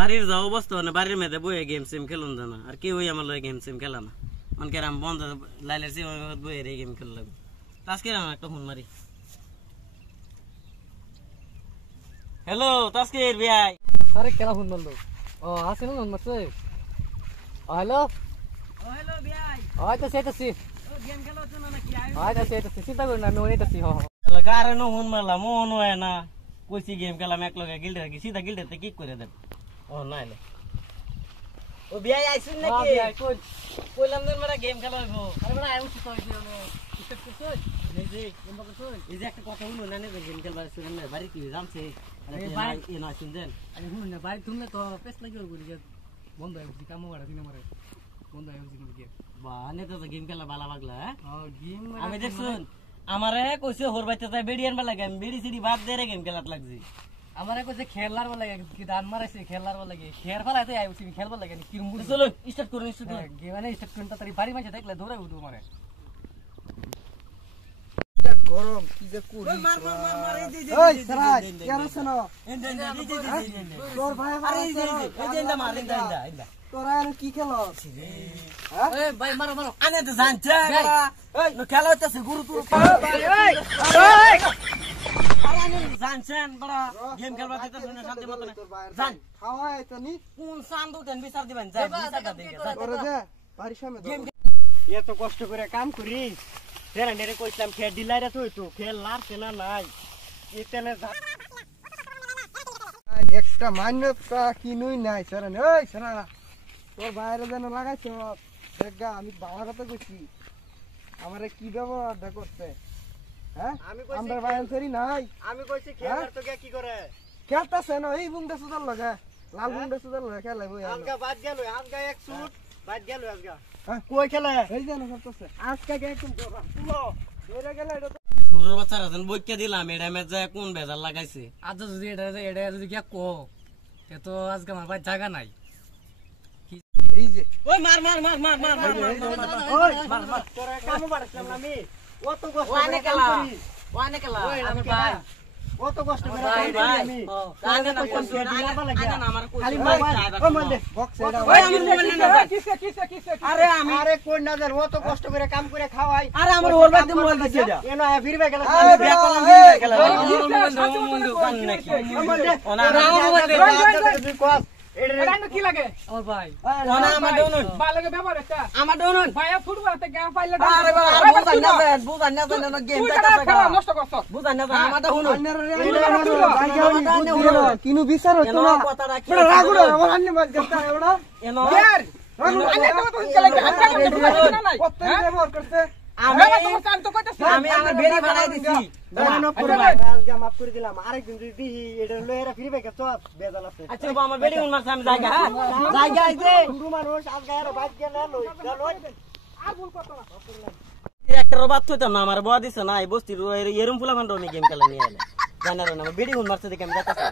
বাড়ির যাও অবস্থা না বাড়ির মেয়েদে বইয়ে গেম সেম খেলুন জানা আর কেউ আমার লয় গেম সেম খেলা না মনকে রাম বন্ধ লাইলের সিম বইয়ে রে গেম খেলা লাগবে তাস্কির আমার একটা ফোন মারি হ্যালো তাস্কির ভাই আরে কেলা ফোন মারলো ও আসে না ফোন মারছে হ্যালো হ্যালো ভাই হয়তো সেটাছি ও গেম খেলা হচ্ছে না নাকি হয়তো সেটাছি চিন্তা করি না আমি ওইটাছি হ কারে নো ফোন মারলাম মন হয় না কইছি গেম খেলাম এক লগে গিল্ডে কি সিধা গিল্ডেতে কিক করে দেন ও নাইলে ও বিয়াই আইছুন নাকি কইলাম দেন মারা গেম খেলা হইবো আরে বড় আইছি তো এই স্টেপ করছস এই যে গেম করছস এই যে একটা কথা হলো না নে গেম খেলবার শুনেন না বাড়ি কি জানছে আরে ভাই এ না শুনছেন আরে হুন না বাড়ি তুমি তো পেছ লাগিও বলি যে বন্ধ হয়ে গেছে কাম করা দিনে মারে বন্ধ হয়ে গেছে কিন্তু গেম বানে তো গেম খেলা বালা পাগলা গেম আমি দেখছুন আমারে কইছে হোর বাইতে তাই বেড়ি আনবা লাগে আমি বেড়ি সিডি বাদ দে রে গেম খেলাত লাগছি আমারে কইছে খেলার বলা লাগে কি দান মারাইছে খেলার বলা লাগে খের ফলাতে আইছি খেলবার লাগে কি মুড়ি চলো স্টার্ট করুন স্টার্ট করুন গেম মানে স্টার্ট করতে তারি বাড়ি মাঝে দেখলে দৌড়ে উঠবো মারে গরম কি যে করি মার মার মার মার এই যে ওই সরাজ কেন শোনো তোর ভাই আরে এই যে ইন্দা মার ইন্দা তোরা আর কি খেলো এ ভাই মারো মারো আনে তো জানছে এই নো খেলা হইতাছে গুরু তুরু এই আরে আনে জানছেন বড় গেম খেলবা দিতেছেন না শান্তি মত না জান খাওয়াই তো নি কোন সান্দু দেন বিচার দিবেন যাই বিচারটা দেন করে দে বাড়ির সামনে গেম এত কষ্ট করে কাম করি তেরা নেরে কইছিলাম খেল ডিলাইরা তো হইতো খেল লারছে না নাই এতেনে একটা মান্যতা কিনুই নাই স্যার ওই সারা তোর বাইরে যেন লাগাইছ দেখা আমি বাবার কথা কইছি আমারে কি ব্যবহারটা করছে হ্যাঁ আমরা বাইরে ফেরি নাই আমি কইছি খেলার তো কি করে খেলতেছে না এই বুংটা সুদার লাগে লাল বুংটা সুদার লাগে খেলাই বই আজকা বাদ গেল আজকা এক শুট বাদ গেল আজকা কই খেলে এই যেন করতেছে আজকে একদম পুরো ধরে গেলে এটা ছোটর বাচ্চারা যেন বইকে দিলাম এটা মে যায় কোন বেজার লাগাইছে আজ যদি এটা যদি কি কো তে তো আজকে আমার ভাই জায়গা নাই এই যে ওই মার মার মার মার মার মার ওই মার মার তোরা কাম বাড়ছিলাম না আমি অত কষ্ট ওয়ানে করে কাম খেলা করি ওয়ানে খেলা আমি ভাই অত কষ্ট করে ভাই কাম করি ভাই আমি আনে না কইছি আনে না আমার কইছি খালি ভাই মোবাইল ও মানে বক্স এটা ওই আমার মোবাইল না কিসে আরে আমি আরে কোন না জান অত কষ্ট করে কাম করে খাওয়াই আরে আমার হোল বাইতে মোবাইল দিছে এটা এনো ফিরবে গেল আমি ব্যাক করলাম ফিরে গেল আমার বন্ধু কান নাকি ওনা আমার মোবাইল তুই কস এটা কি লাগে আমার ভাই ওনা আমার ডোনন ভাই লাগে ব্যবহার এটা আমার ডোনন ভাই ফুটবল তে গেম পাইলে আরে বাবা বুঝান না গেম টা নষ্ট করছ বুঝান না আমারটা শুনুন কিনু বিচার হতো না কথাটা কি রাগুড়া আমার আন্নে মাছ গেছে ওড়া এনো আন্নে তো চলে গেছে কত ব্যবহার করতে আমি আমার বেড়ি বানাই দিছি আজকে মাফ করে দিলাম আরেকদিন যদি দিহি এটা লয়েরা ফিরবে কে চল বেজাল আছে আচ্ছা বাবা আমার বেড়ি উন মারছে আমি জায়গা জায়গা আইছে শুরু মানুষ আজকে আর বাদ গেল লই গেল আর ভুল করতে না একটা রবাত হইতাম না আমার বয়া দিছে না এই বস্তির এরম ফুলা ফান্ড গেম খেলা নিয়ে এলে জানার না বেড়ি উন মারছে দেখে আমি যাইতাছি